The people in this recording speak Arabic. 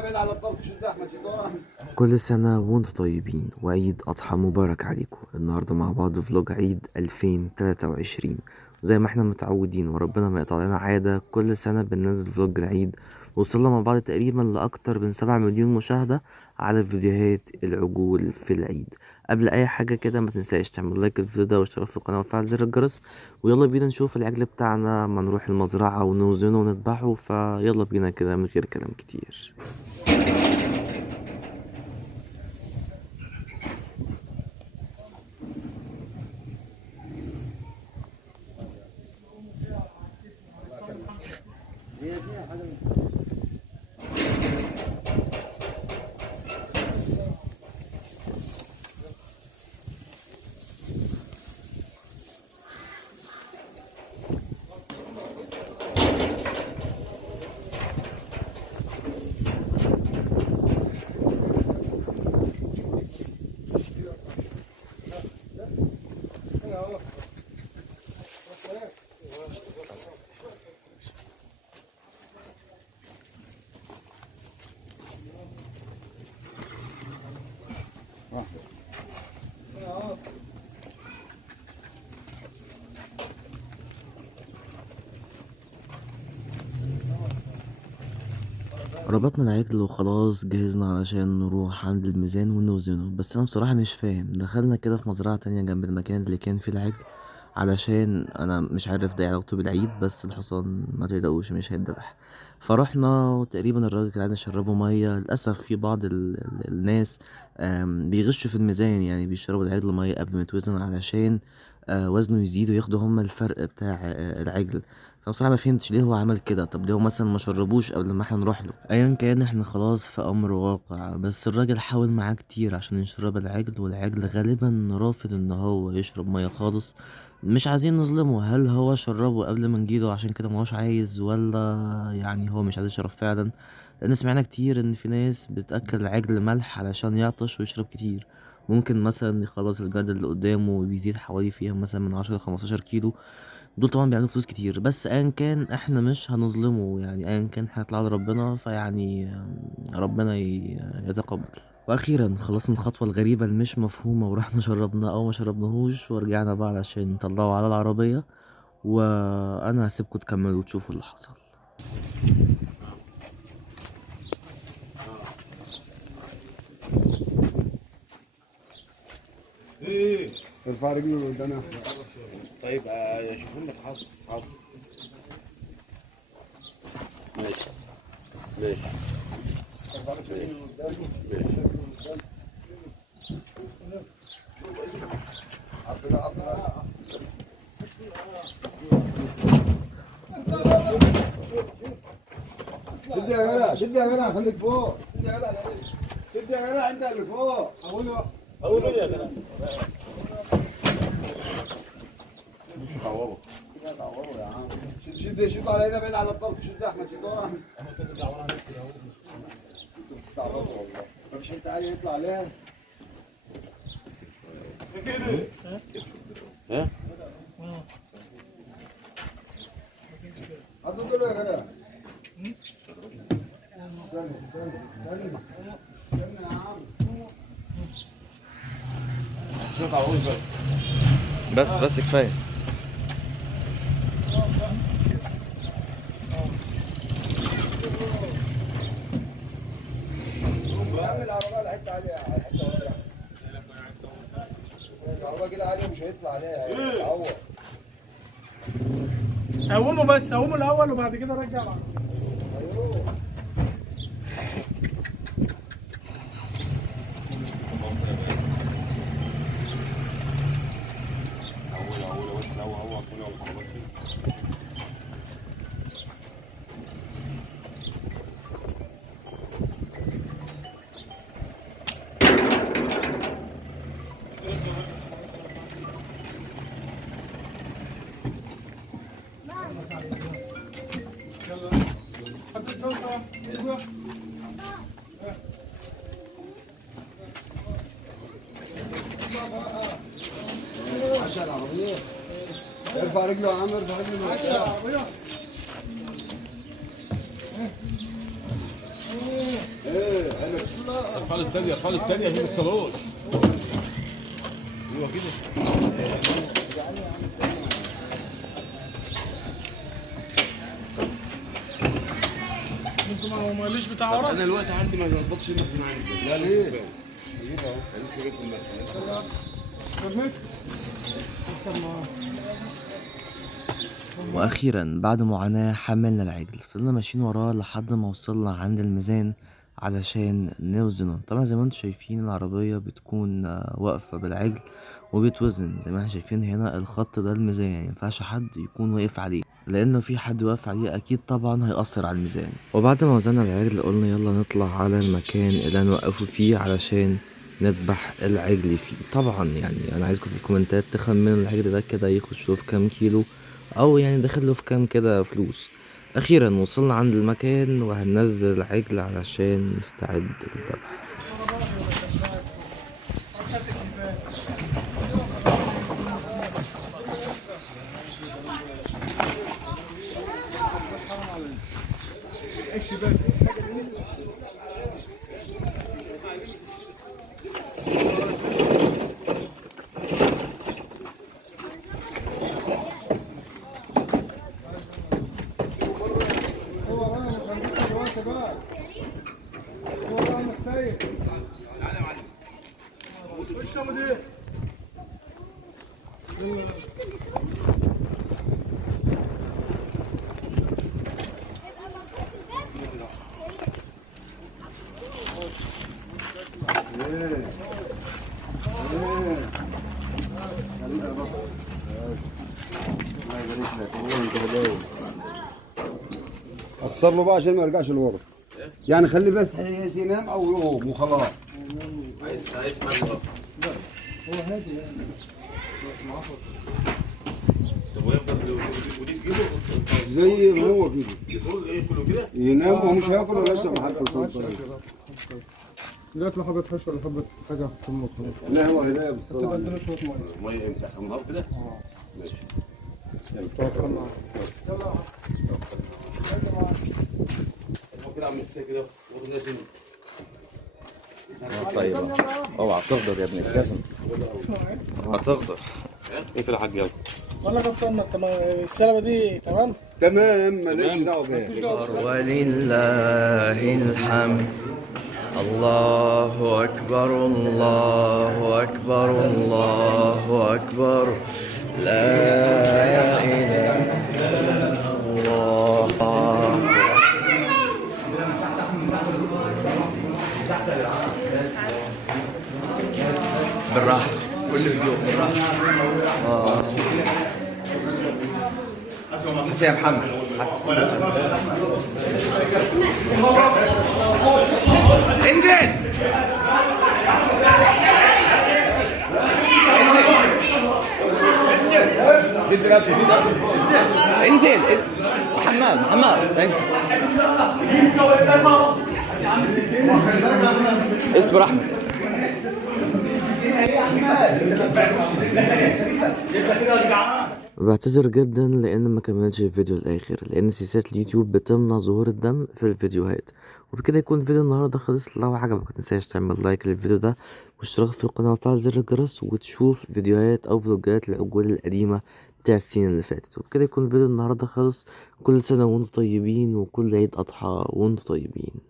علينا بعيد على الطرف. شد احمد، شد ورا احمد. كل سنة وانتم طيبين وعيد أضحى مبارك عليكم. النهاردة مع بعض فلوج عيد 2023 وزي ما احنا متعودين وربنا ما يقطع لنا عادة، كل سنة بننزل فلوج العيد. وصلنا مع بعض تقريبا لأكتر من 7 مليون مشاهدة على فيديوهات العجول في العيد. قبل أي حاجة كده ما تنساش تعمل لايك للفيديو ده واشتراك في القناة وفعل زر الجرس، ويلا بينا نشوف العجل بتاعنا ما نروح المزرعة ونوزنه ونذبحه. فيلا بينا كده من غير كلام كتير. ربطنا العجل وخلاص، جهزنا علشان نروح عند الميزان ونوزنه. بس انا بصراحة مش فاهم، دخلنا كده في مزرعة تانية جنب المكان اللي كان فيه العجل، علشان انا مش عارف ده علاقته بالعيد، بس الحصان ما تقلقوش مش هيتذبح. فروحنا وتقريبا الراجل كان عايز يشربه مية. للاسف في بعض الناس بيغشوا في الميزان، يعني بيشربوا العجل مية قبل ما يتوزن علشان وزنه يزيد وياخدوا هما الفرق بتاع العجل. فبصراحة ما فهمتش ليه هو عمل كده. طب ليه هو مثلا ما شربوش قبل ما احنا نروح له؟ ايا كان احنا خلاص في امر واقع، بس الراجل حاول معاه كتير عشان يشرب العجل، والعجل غالبا رافض ان هو يشرب ميه خالص. مش عايزين نظلمه، هل هو شربه قبل ما نجيله عشان كده مهوش عايز، ولا يعني هو مش عايز يشرب فعلا؟ لان سمعنا كتير ان في ناس بتاكل العجل ملح علشان يعطش ويشرب كتير. ممكن مثلا يخلص الجرد اللي قدامه وبيزيد حوالي فيها مثلا من 10 ل15 كيلو. دول طبعا بيعملوا فلوس كتير، بس ايا كان احنا مش هنظلمه، يعني ايا كان هيطلع لربنا، فيعني ربنا يتقبل. واخيرا خلصنا الخطوه الغريبه اللي مش مفهومه ورحنا شربنا او ما شربناهوش، ورجعنا بقى علشان نطلعه على العربيه. وانا هسيبكم تكملوا وتشوفوا اللي حصل. ايه ارفع رجله قدام احمد. طيب يشوفون لك. حاضر حاضر. ماشي ماشي شد يا جدع، شد يا جدع، خليك فوق. شد يا جدع، شد يا جدع، انت اللي فوق. اقول يا جدع. تعوره يا عم. شد شد علينا بعيد على الطرف. شد احمد، شد ورا احمد. انتوا بتستعبطوا والله. مفيش حته عاليه يطلع عليها. ها؟ حطوا دول يا جدع. استنى استنى استنى استنى يا عم. بس كفايه. عم العربية على حتة عالية، على حتة واطية. العربية كده عالية مش هيطلع عليها، هيتعور. قومه بس، قومه الاول وبعد كده رجع العربيه. هيروح. اول بس هو عشان العربية. ارفع رجله يا عم، ارفع رجله من العربية. خالد التانية خالد التانية ما تكسروش. ايوه كده. انتوا ما قاليش بتاع ورا. انا الوقت عندي ما ظبطش المكنه عندي. لا ليه؟ اجيب اهو. ماليش غير في المكنه. واخيرا بعد معاناة حملنا العجل، فضلنا ماشيين وراه لحد ما وصلنا عند الميزان علشان نوزنه. طبعا زي ما انتم شايفين العربية بتكون واقفة بالعجل وبتوزن. زي ما احنا شايفين هنا الخط ده الميزان، يعني مينفعش حد يكون واقف عليه، لانه في حد واقف عليه اكيد طبعا هيأثر على الميزان. وبعد ما وزنا العجل قلنا يلا نطلع على المكان اللي هنوقفه فيه علشان نذبح العجل فيه. طبعا يعني انا عايزكم في الكومنتات تخمنوا العجل ده كده يخش له في كام كيلو، او يعني داخل له في كام كده فلوس. اخيرا وصلنا عند المكان وهننزل العجل علشان نستعد للذبح. قصر له بقى عشان ما يرجعش لورا. يعني خلي بس ينام او يقوم وخلاص. عايز مبلغ. هو هادي يعني. طب ويفضل ودي تجيبه زي ما هو كده. يقول ايه كله كده؟ ينام ومش هياكل ولا يشرب حاجه. جات له حبه حش ولا حبه حاجه في امه. لا هو هدايا بس. تبقى اديله شويه ميه. ميه امتى؟ النهار كده؟ ماشي. هو كده عم الساعه كده واخد لازم. طيب اوعى تغدر يا ابني لازم هتغدر. ايه كده يا حاج يلا. ولا كابتن انت السلبه دي تمام؟ تمام مالكش دعوه بيها. ولله الحمد. الله أكبر الله أكبر الله أكبر. لا إله إلا الله. بالراحة كل فيديو بالراحة. حسن يا محمد انزل انزل محمد انزل. اصبر احمد. بعتذر جدا لان ما كملتش الفيديو الاخر، لان سياسات اليوتيوب بتمنع ظهور الدم في الفيديوهات. وبكده يكون فيديو النهارده خلص. لو عجبك متنساش تعمل لايك للفيديو ده واشتراك في القناه وتفعل زر الجرس وتشوف فيديوهات او فلوجات العجول القديمه بتاع السنين اللي فاتت. وبكده يكون فيديو النهارده خلص. كل سنه وانتم طيبين وكل عيد اضحى وانتم طيبين.